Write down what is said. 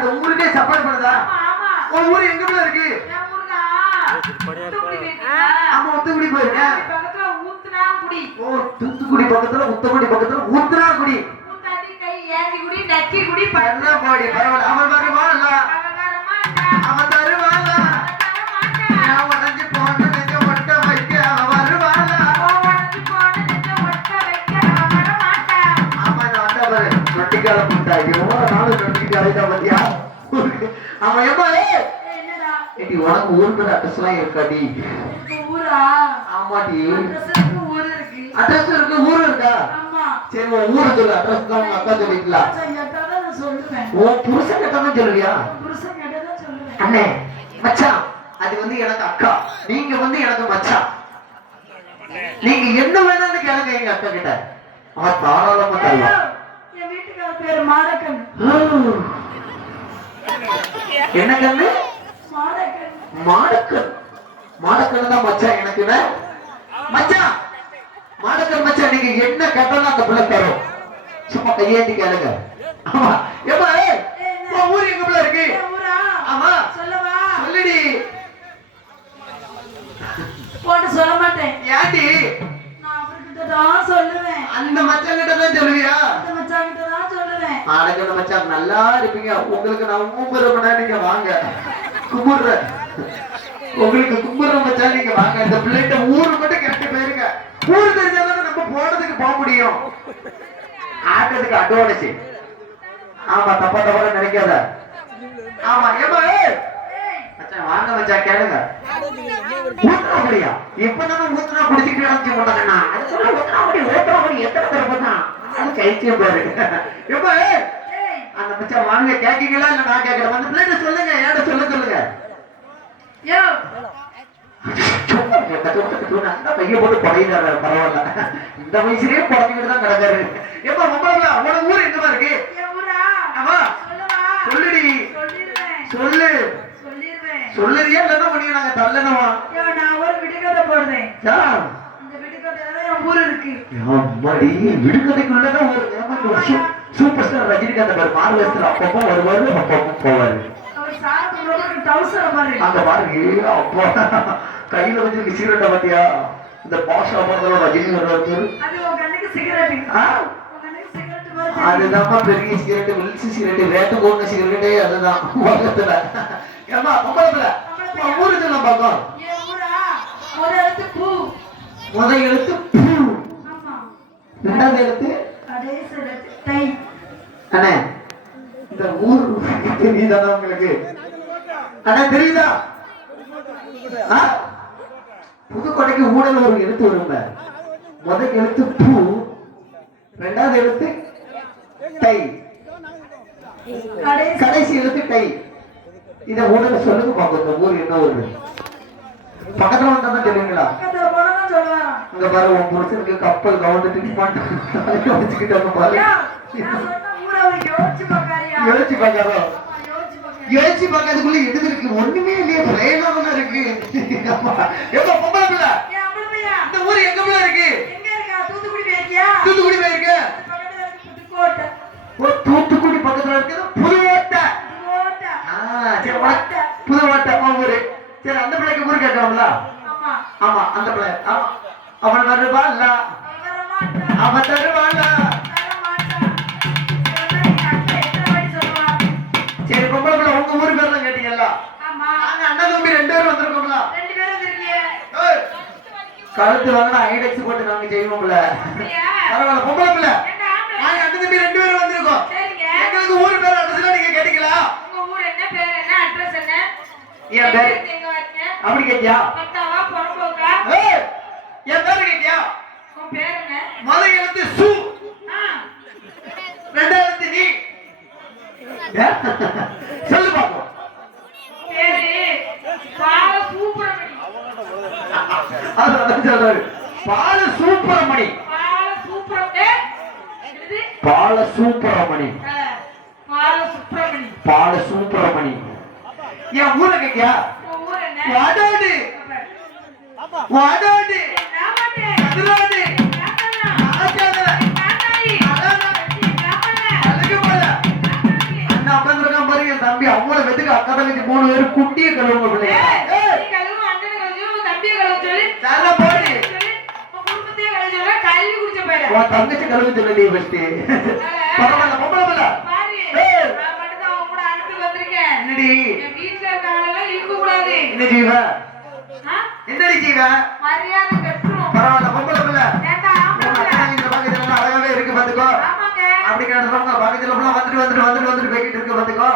அந்த ஊருக்கே சப்போர்ட் பண்ணுதா? உன் ஊரு எங்க இருக்கு? ஆமா உத்தகுடி போயிருக்கேன். ஓ தூத்துக்குடி பக்கத்துல உத்தகுடி பக்கத்துல ஊத்துனாக்குடி. பரவாயில்ல அவன் வருவாள் அவன் தருவாள் உடஞ்சி போன நெஞ்ச ஒட்ட வைக்க அவன் வருவாள். ஆமா வந்தவரு நொட்டிக்கால போட்டாயோ நானும் நொட்டிக்கால பத்தியா அவன் எப்ப உனக்கு ஊர் பேர் அட்ரஸ் எல்லாம் இருக்காடி? ஆமாடி அட்ரஸ் இருக்கு ஊர் இருக்கா? சரி உன் ஊரு சொல்லு அட்ரஸ் தான் உங்க அக்கா சொல்லிக்கலாம். உன் புருஷன் கேட்டாதான் சொல்லுவியா? அண்ணே மச்சான் அது வந்து எனக்கு அக்கா, நீங்க வந்து எனக்கு மச்சான், நீங்க என்ன வேணாலும் கேளுங்க எங்க அக்கா கிட்ட அவன் தாராளமா தருவா. என் வீட்டுக்கார பேரு மாடக்கன். என்ன கண்ணு? மாடக்கன். மாடக்கன் தான் மச்சான் எனக்கு. மச்சான் மாடக்கன் மச்சான் நீங்க என்ன கேட்டாலும் அந்த பிள்ளை தரும். சும்மா கையேந்தி கேளுங்க. ஆமா ஏமா ஊரு எங்க பிள்ளை இருக்கு? ஆமா சொல்லுடி. போட்டு சொல்ல மாட்டேன். ஏண்டி? நான் அவர்கிட்ட தான் சொல்லுவேன். அந்த மச்சான் கிட்ட தான் சொல்லுவியா? அந்த மச்சான் கிட்ட தான் சொல்லுவேன். மாடக்கன் மச்சான் நல்லா இருப்பீங்க. உங்களுக்கு நான் கும்பிடுறேன், நீங்க வாங்க கும்பிடுறேன். உங்களுக்கு கும்பிடுற மச்சான் நீங்க வாங்க. இந்த பிள்ளைகிட்ட ஊரு மட்டும் கேட்டு போயிருங்க. ஊரு தெரிஞ்சாலும் நம்ம போனதுக்கு போக முடியும். ஆட்டத்துக்கு அட்வான்ஸ். ஆமா தப்பா தப்பா நினைக்காத. ஆமா ஏமா மச்சான் வாங்க மச்சான் கேளுங்க. ஊத்துறா முடியா எப்பதான் ஊத்துனா குடிச்சுக்கிட்டு அழைச்சி போட்டாங்கண்ணா அது ஊத்துறா முடி ஊத்துறா முடி எத்தனை பேர் போட்டா அது கைச்சிய பாரு. எப்ப அந்த மச்சான் வாங்க கேட்கீங்களா இல்ல நான் கேட்கிறேன்? அந்த பிள்ளைகிட்ட சொல்லுங்க ஏட சொல்லுங்க. கைய போட்டு படையிறாரு. பரவாயில்ல இந்த வயசுலயே படைஞ்சுக்கிட்டு தான் கிடக்காரு. எப்ப உனக்கு ஊர் எங்கமா இருக்கு? ஆமா சொல்லுடி. சொல்லு சொல்லுறியா இல்லன்னா பண்ணிய நாங்க தள்ளனவா? நான் ஒரு விடுகதை போடுறேன். இந்த விடுகதையில என் ஊர் இருக்கு. அம்மாடி விடுகதைக்குள்ளதான் ஒரு சூப்பர் ஸ்டார் ரஜினிகாந்த் பாரு மார்வெஸ்ல அப்பப்போ வருவாரு அப்பப்போ போவாரு. அங்க பாருங்க அப்பா கையில வச்சிருக்க சிகரெட்டை பாத்தியா? இந்த பாஷா படத்துல ரஜினி வருவாரு. அதுதான் பெரிய சிகரெட்டு வெளிச்சு சிகரெட்டு ரேட்டு போன சிகரெட்டே அதுதான் உலகத்துல. ஏமா பொம்பளத்துல ஊரு சொல்ல பாக்கம். முத எழுத்து பூ, ரெண்டாவது எழுத்து அண்ணே. இந்த ஊர் தெரியுதானா உங்களுக்கு? அண்ணா தெரியுதா? புதுக்கோட்டைக்கு ஊடல் ஒரு எழுத்து வருங்க. முத எழுத்து பூ, ரெண்டாவது எழுத்து டை, கடைசி எழுத்து டை. இத ஊடல் சொல்லுங்க பாப்போம். இந்த ஊர் என்ன ஊரு? பக்கத்துல வந்தா தெரியுங்களா? இங்க பாரு உன் புருஷனுக்கு கப்பல் கவுந்துட்டு வச்சுக்கிட்டாங்க பாரு. யோசிச்சு பாக்காரோ? யோசிச்சு பாக்கிறதுக்குள்ள எது இருக்கு? ஒண்ணுமே இல்லையே. பிரயோகம் இருக்கு. எப்ப பொம்பளை பிள்ளை இந்த ஊர் எங்க பிள்ளை இருக்கு? தூத்துக்குடி போயிருக்கு. தூத்துக்குடி பக்கத்துல இருக்குது புதுவோட்டை. புதுவோட்டை ஊரு. சரி அந்த பிள்ளைக்கு ஊரு கேட்கலாம்ல? ஆமா அந்த பிள்ளை அவன் வருவாள் அவன் தருவாள். சரி பொம்பளை பிள்ளை உங்க ஊரு பேர்லாம் கேட்டீங்கல்ல? நாங்க அண்ணன் தம்பி 2 பேரும் வந்திருக்கோம்ல. கழுத்து வாங்கினா ஐடெக்ஸ் போட்டு நாங்க செய்வோம்ல. பரவாயில்ல பொம்பளை பிள்ளை நாங்க அண்ணன் தம்பி 2 பேரும் வந்திருக்கோம். எங்களுக்கு ஊரு பேர் அட்ரஸ் நீங்க கேட்டீங்களா? என் பேரு அப்படி கேட்டியா? என் பேரு கேட்டியா? முத எழுத்து சு, ரெண்டாவது எழுத்து நீ. சொல்லு பாப்போம். பால சூப்பரமணி. பால சூப்பரமணி. பால சூப்பரமணி. என் ஊரை கேட்டியா? வாடாடு வாடாடு கதிராடு அண்ணா உட்காந்துருக்கான் பாருங்க. உன் தங்கச்சி கழுவி சொல்லி ஃபர்ஸ்ட் பரவாயில்ல பொம்பளை பிள்ளை பாரு ஏய். நான் மட்டும் தான் உன் கூட அனுப்பி வந்திருக்கேன் என்னடி என் வீட்டுல இருக்காங்களெல்லாம் இழுக்க கூடாது என்ன ஜீவ ஆ? என்னடி ஜீவ மரியாதை கட்டுரும் பரவாயில்ல பொம்பளை பிள்ளை ஏண்டா ஆம்பளை பிள்ளை? இந்த பக்கத்துல அழகாவே இருக்கு பாத்துக்கோ ஆமாங்க அப்படி கிடந்தவங்க பக்கத்துல வந்துட்டு போய்கிட்டு இருக்கு பாத்துக்கோ